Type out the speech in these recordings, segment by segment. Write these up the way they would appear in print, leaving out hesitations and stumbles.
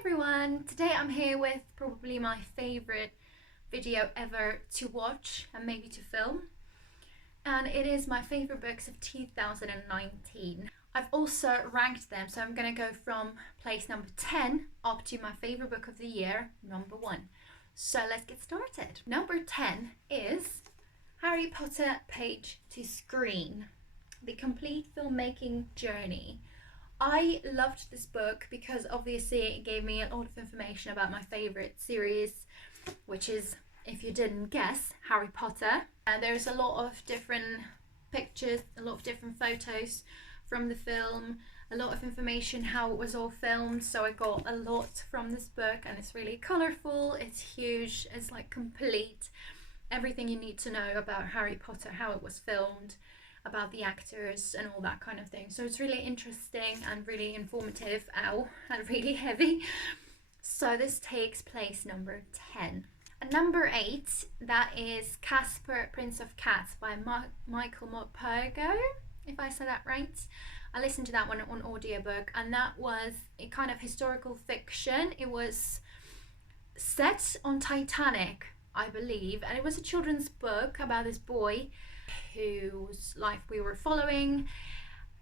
everyone! Today I'm here with probably my favourite video ever to watch and maybe to film, and it is my favourite books of 2019. I've also ranked them, so I'm going to go from place number 10 up to my favourite book of the year, number 1. So let's get started. Number 10 is Harry Potter Page to Screen, The Complete Filmmaking Journey. I loved this book because obviously it gave me a lot of information about my favourite series, which is, if you didn't guess, Harry Potter. And there's a lot of different pictures, a lot of different photos from the film, a lot of information how it was all filmed. So I got a lot from this book, and it's really colourful, it's huge, it's like complete. Everything you need to know about Harry Potter, how it was filmed, about the actors and all that kind of thing. So it's really interesting and really informative, and really heavy. So this takes place number 10. And number 8, that is Casper, Prince of Cats by Michael Morpurgo, if I said that right. I listened to that one on audiobook, and that was a kind of historical fiction. It was set on Titanic, I believe, and it was a children's book about this boy whose life we were following,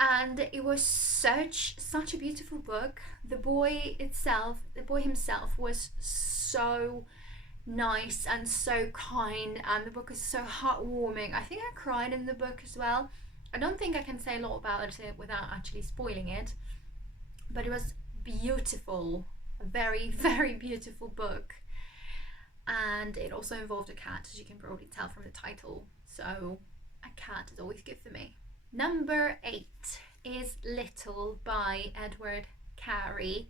and it was such a beautiful book. The boy himself was so nice and so kind, and the book is so heartwarming. I think I cried in the book as well. I don't think I can say a lot about it without actually spoiling it, but it was beautiful, a very, very beautiful book. And it also involved a cat, as you can probably tell from the title. So a cat is always good for me. Number 8 is Little by Edward Carey.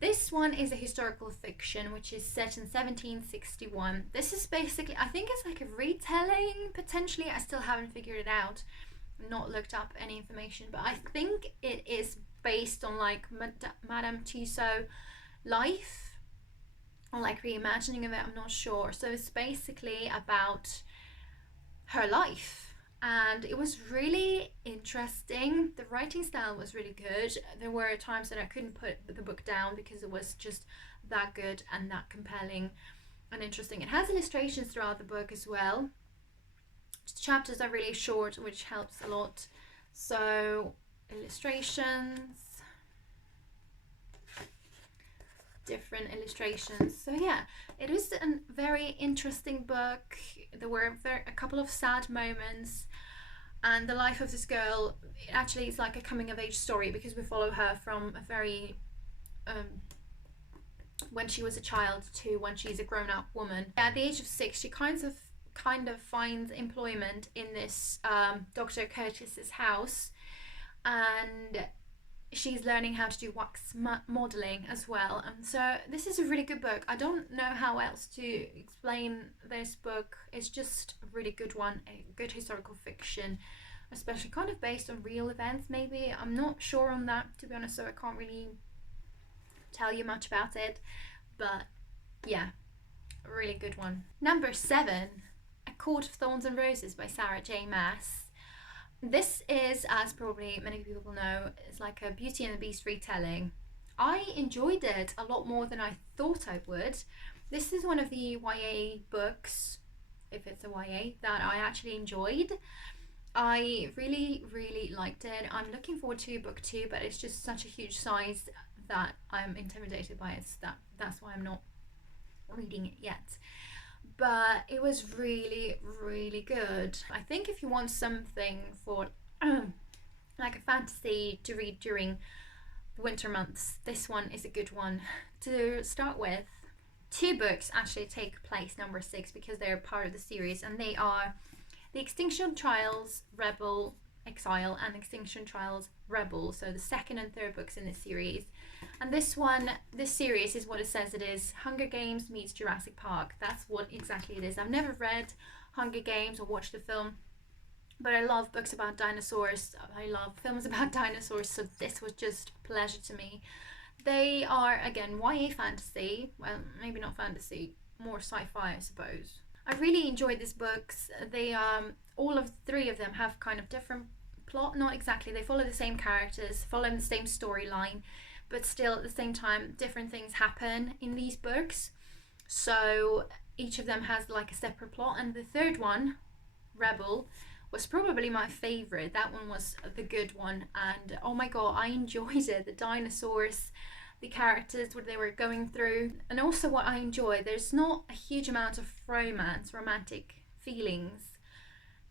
This one is a historical fiction which is set in 1761. This is basically, I think it's like a retelling, potentially. I still haven't figured it out. Not looked up any information, but I think it is based on like Madame Tussauds' life, or like reimagining of it, I'm not sure. So it's basically about her life, and it was really interesting. The writing style was really good. There were times that I couldn't put the book down because it was just that good and that compelling and interesting. It has illustrations throughout the book as well. The chapters are really short, which helps a lot. So illustrations, different illustrations. So yeah, it is a very interesting book. There were a couple of sad moments, and the life of this girl, it actually is like a coming of age story, because we follow her from a very when she was a child to when she's a grown-up woman. At the age of 6, she kind of finds employment in this Dr. Curtis's house, and she's learning how to do wax modeling as well. And so this is a really good book. I don't know how else to explain this book. It's just a really good one, a good historical fiction, especially kind of based on real events maybe. I'm not sure on that, to be honest, so I can't really tell you much about it, but yeah, a really good one. Number 7, A Court of Thorns and Roses by Sarah J. Maas. This is, as probably many people know, it's like a Beauty and the Beast retelling. I enjoyed it a lot more than I thought I would. This is one of the YA books, if it's a YA, that I actually enjoyed. I really, really liked it. I'm looking forward to book 2, but it's just such a huge size that I'm intimidated by it. That's why I'm not reading it yet. But it was really, really good. I think if you want something for like a fantasy to read during the winter months, this one is a good one to start with. 2 books actually take place number 6 because they're part of the series, and they are The Extinction Trials, Rebel, Exile, and Extinction Trials, Rebel. So the second and third books in this series. And this series is what it says it is. Hunger Games meets Jurassic Park. That's what exactly it is. I've never read Hunger Games or watched the film, but I love books about dinosaurs. I love films about dinosaurs, so this was just a pleasure to me. They are, again, YA fantasy. Well, maybe not fantasy, more sci-fi, I suppose. I really enjoyed these books. They all of 3 of them have kind of different plot, not exactly. They follow the same characters, follow the same storyline, but still at the same time different things happen in these books, so each of them has like a separate plot. And the third one, Rebel, was probably my favorite. That one was the good one, and oh my god, I enjoyed it. The dinosaurs, the characters, what they were going through, and also what I enjoy, there's not a huge amount of romantic feelings.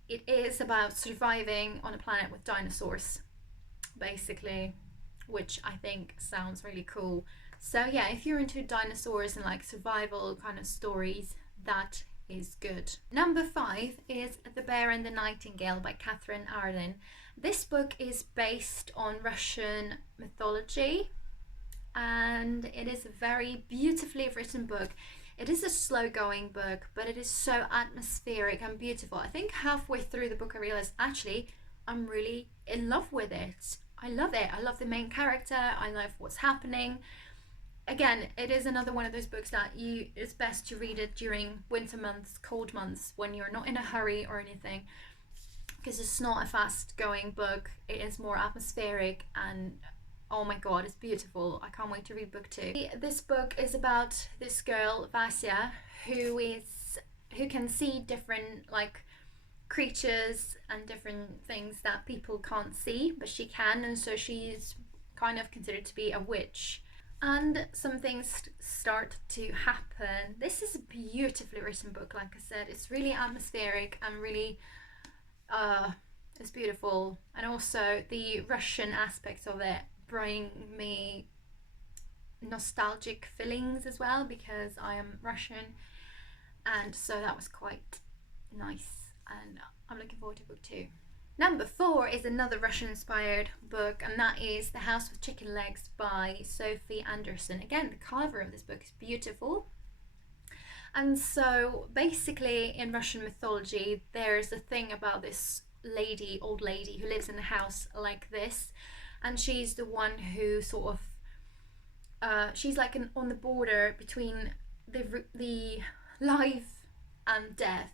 It is about surviving on a planet with dinosaurs, basically, which I think sounds really cool. So yeah, if you're into dinosaurs and like survival kind of stories, that is good. Number 5 is The Bear and the Nightingale by Catherine Arden. This book is based on Russian mythology, and it is a very beautifully written book. It is a slow going book, but it is so atmospheric and beautiful. I think halfway through the book I realized actually I'm really in love with it. I love it. I love the main character. I love what's happening. Again, it is another one of those books that it's best to read it during winter months, cold months, when you're not in a hurry or anything, because it's not a fast going book. It is more atmospheric, and oh my god, it's beautiful. I can't wait to read book 2. This book is about this girl, Vasya, who can see different like creatures and different things that people can't see, but she can, and so she's kind of considered to be a witch. And some things start to happen. This is a beautifully written book, like I said. It's really atmospheric and really it's beautiful, and also the Russian aspects of it bring me nostalgic feelings as well, because I am Russian, and so that was quite nice, and I'm looking forward to book 2. Number 4 is another Russian inspired book, and that is The House with Chicken Legs by Sophie Anderson. Again, the cover of this book is beautiful. And so basically in Russian mythology, there's a thing about this old lady who lives in a house like this, and she's the one who sort of she's like on the border between the life and death.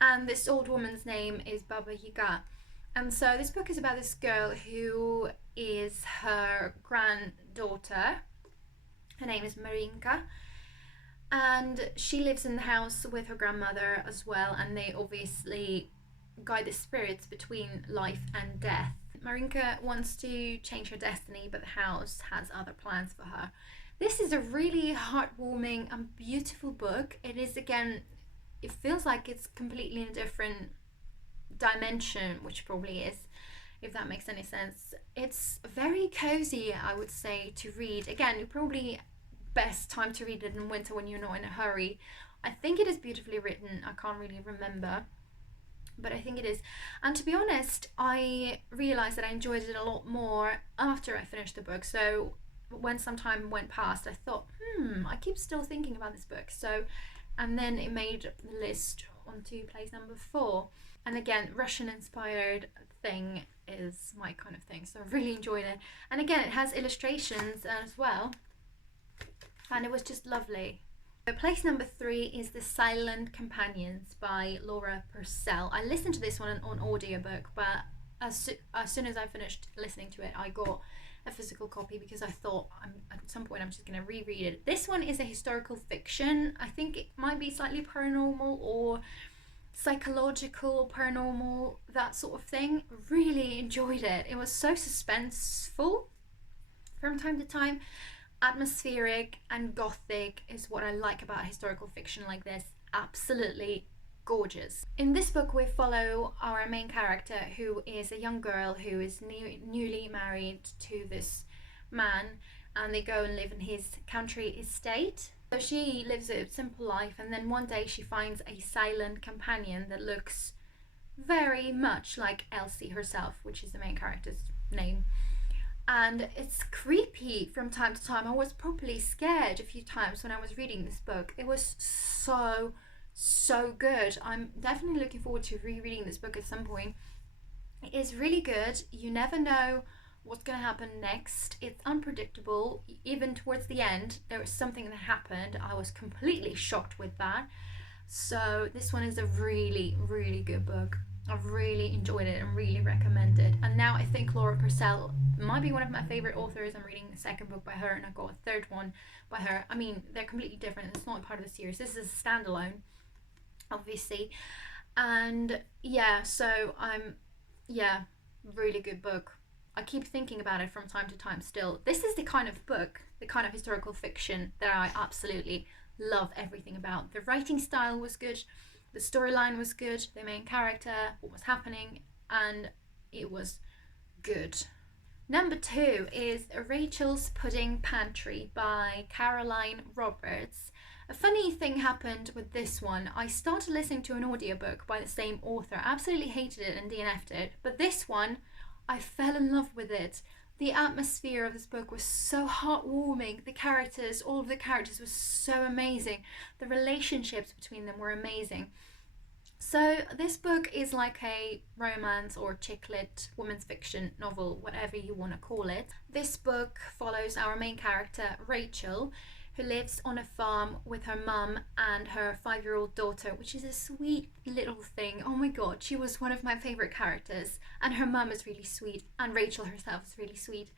And this old woman's name is Baba Yaga. And so this book is about this girl who is her granddaughter. Her name is Marinka. And she lives in the house with her grandmother as well, and they obviously guide the spirits between life and death. Marinka wants to change her destiny, but the house has other plans for her. This is a really heartwarming and beautiful book. It is, again, it feels like it's completely in a different dimension, which probably is, if that makes any sense. It's very cozy, I would say, to read. Again, probably best time to read it in winter when you're not in a hurry. I think it is beautifully written. I can't really remember, but I think it is. And to be honest, I realized that I enjoyed it a lot more after I finished the book. So when some time went past, I thought, I keep still thinking about this book. And then it made the list onto place number 4. And again, Russian inspired thing is my kind of thing, so I really enjoyed it. And again, it has illustrations as well, and it was just lovely. So place number 3 is The Silent Companions by Laura Purcell. I listened to this one on audiobook, but as soon as I finished listening to it, I got a physical copy because I thought at some point I'm just going to reread it. This one is a historical fiction. I think it might be slightly paranormal or psychological, paranormal, that sort of thing. Really enjoyed it. It was so suspenseful from time to time. Atmospheric and gothic is what I like about historical fiction like this. Absolutely gorgeous. In this book we follow our main character, who is a young girl who is newly married to this man, and they go and live in his country estate. So she lives a simple life, and then one day she finds a silent companion that looks very much like Elsie herself, which is the main character's name. And it's creepy from time to time. I was properly scared a few times when I was reading this book. It was so good. I'm definitely looking forward to rereading this book at some point. It is really good. You never know what's going to happen next. It's unpredictable. Even towards the end, there was something that happened. I was completely shocked with that. So this one is a really good book. I've really enjoyed it and really recommend it. And now I think Laura Purcell might be one of my favorite authors. I'm reading the second book by her, and I've got a third one by her. I mean, they're completely different. It's not part of the series. This is a standalone, obviously. And yeah, so yeah, really good book. I keep thinking about it from time to time still. This is the kind of book, the kind of historical fiction that I absolutely love everything about. The writing style was good, the storyline was good, the main character, what was happening, and it was good. Number 2 is Rachel's Pudding Pantry by Caroline Roberts. A funny thing happened with this one. I started listening to an audiobook by the same author. I absolutely hated it and DNF'd it. But this one, I fell in love with it. The atmosphere of this book was so heartwarming. The characters, all of the characters were so amazing. The relationships between them were amazing. So this book is like a romance or chick lit women's fiction novel, whatever you want to call it. This book follows our main character, Rachel, who lives on a farm with her mum and her 5-year-old daughter, which is a sweet little thing. Oh my god, she was one of my favourite characters. And her mum is really sweet, and Rachel herself is really sweet.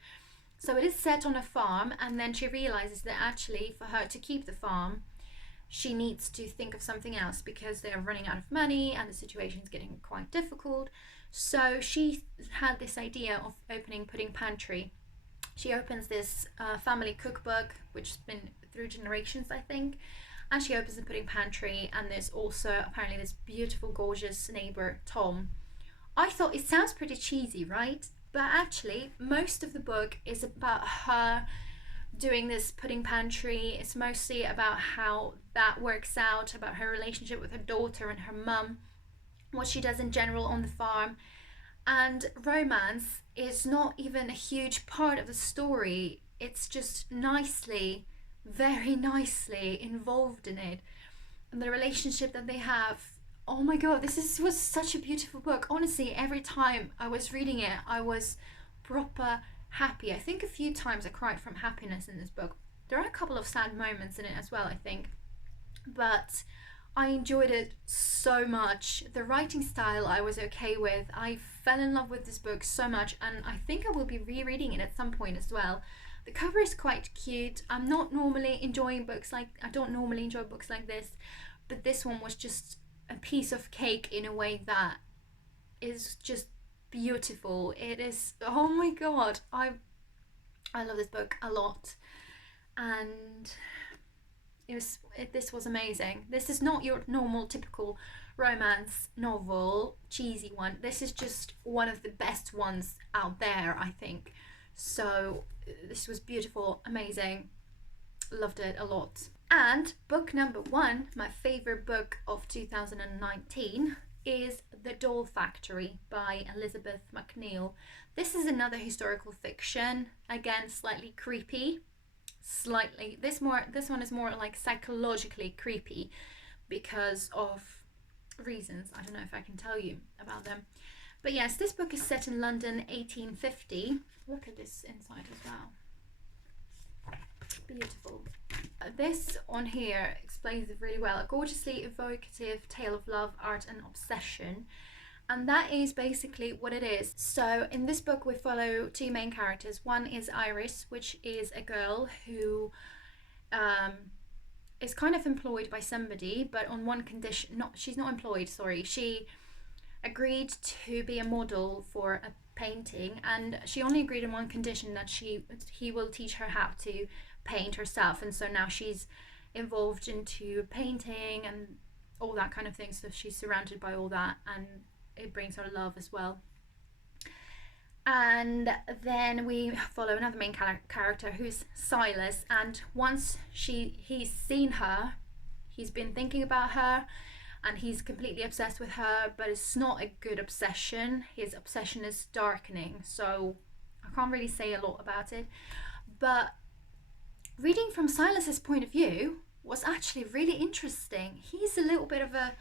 So it is set on a farm, and then she realises that actually for her to keep the farm, she needs to think of something else because they're running out of money and the situation is getting quite difficult. So she had this idea of opening Pudding Pantry. She opens this family cookbook, which has been through generations, I think, and she opens the Pudding Pantry, and there's also apparently this beautiful, gorgeous neighbour, Tom. I thought it sounds pretty cheesy, right? But actually, most of the book is about her doing this pudding pantry. It's mostly about how that works out, about her relationship with her daughter and her mum, what she does in general on the farm. And romance is not even a huge part of the story. It's just nicely, very nicely involved in it. And the relationship that they have. Oh my god, was such a beautiful book. Honestly, every time I was reading it, I was proper happy. I think a few times I cried from happiness in this book. There are a couple of sad moments in it as well, I think, but I enjoyed it so much. The writing style I was okay with. I fell in love with this book so much, and I think I will be rereading it at some point as well. The cover is quite cute. I don't normally enjoy books like this, but this one was just a piece of cake in a way that is just beautiful. It is, oh my god, I love this book a lot, and this was amazing. This is not your normal typical romance novel, cheesy one. This is just one of the best ones out there, I think. So this was beautiful, amazing, loved it a lot. And book number 1, my favorite book of 2019, is The Doll Factory by Elizabeth McNeil. This is another historical fiction, again slightly creepy. This one is more like psychologically creepy because of reasons. I don't know if I can tell you about them. But yes, this book is set in London 1850. Look at this inside as well. Beautiful. This on here explains it really well. A gorgeously evocative tale of love, art and obsession. And that is basically what it is. So in this book we follow 2 main characters. One is Iris, which is a girl who is kind of employed by somebody, but on one condition. She's not employed, sorry. She agreed to be a model for a painting, and she only agreed on one condition, that he will teach her how to paint herself. And so now she's involved into painting and all that kind of thing, so she's surrounded by all that, and it brings her love as well. And then we follow another main character who's Silas, and once he's seen her, he's been thinking about her, and he's completely obsessed with her, but it's not a good obsession. His obsession is darkening, so I can't really say a lot about it. But reading from Silas's point of view was actually really interesting. He's a little bit of a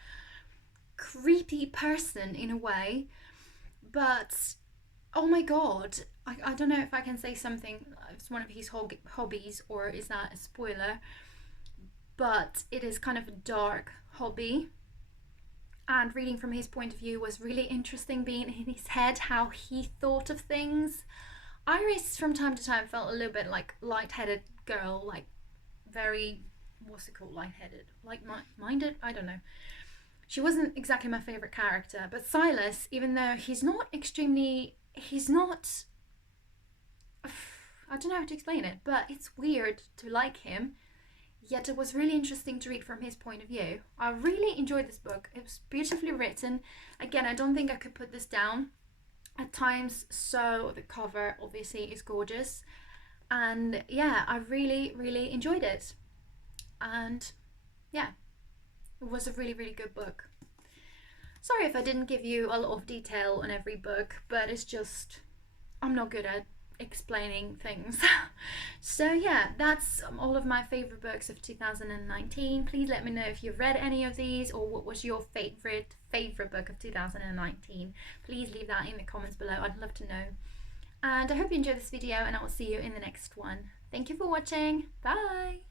creepy person in a way, but oh my god, I don't know if I can say something. It's one of his hobbies, or is that a spoiler? But it is kind of a dark hobby, and reading from his point of view was really interesting, being in his head, how he thought of things. Iris from time to time felt a little bit like light-headed girl, like very, what's it called, light-headed, like minded, I don't know. She wasn't exactly my favorite character, but Silas, even though he's not, I don't know how to explain it, but it's weird to like him. Yet it was really interesting to read from his point of view. I really enjoyed this book. It was beautifully written. Again, I don't think I could put this down at times, so the cover obviously is gorgeous. And yeah, I really, really enjoyed it. And yeah, it was a really, really good book. Sorry if I didn't give you a lot of detail on every book, but it's just, I'm not good at explaining things. So yeah, that's all of my favorite books of 2019. Please let me know if you've read any of these, or what was your favorite book of 2019. Please leave that in the comments below. I'd love to know. And I hope you enjoyed this video, and I will see you in the next one. Thank you for watching. Bye.